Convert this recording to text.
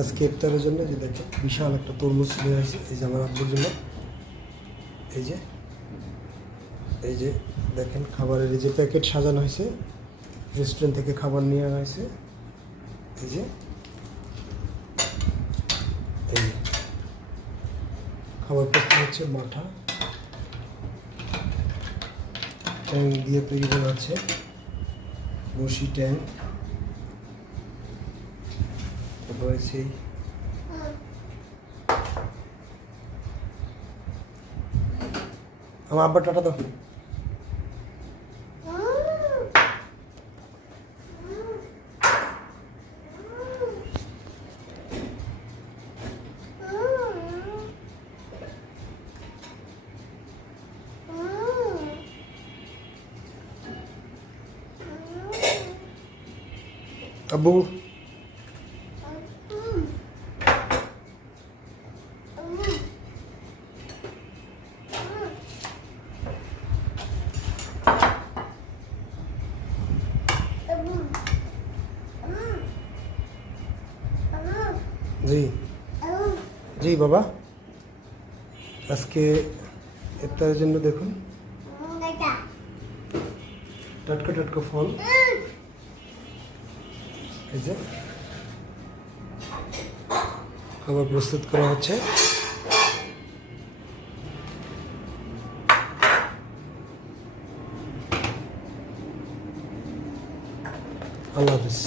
আজকে ইফতারের জন্য যে দেখেন বিশাল একটা তরমুজ নিয়ে আসছে, এই যে আমার আব্বুর জন্য। এই যে এই যে দেখেন খাবারের এই যে প্যাকেট সাজানো হয়েছে, রেস্টুরেন্ট থেকে খাবার নিয়ে আনা হয়েছে। এই যে এই যে খাবার প্রস্তুত হচ্ছে, মাঠা ট্যাং দিয়ে তৈরি করা আছে, বসি ট্যাং, তারপরে সেই আমার আব্বার টাটা দাও। আব্বু জি জি বাবা, আজকে ইফতারের জন্য দেখুন টাটকা টাটকা ফল, এই যে খাবার প্রস্তুত করা হচ্ছে। আল্লাহ হাফিজ।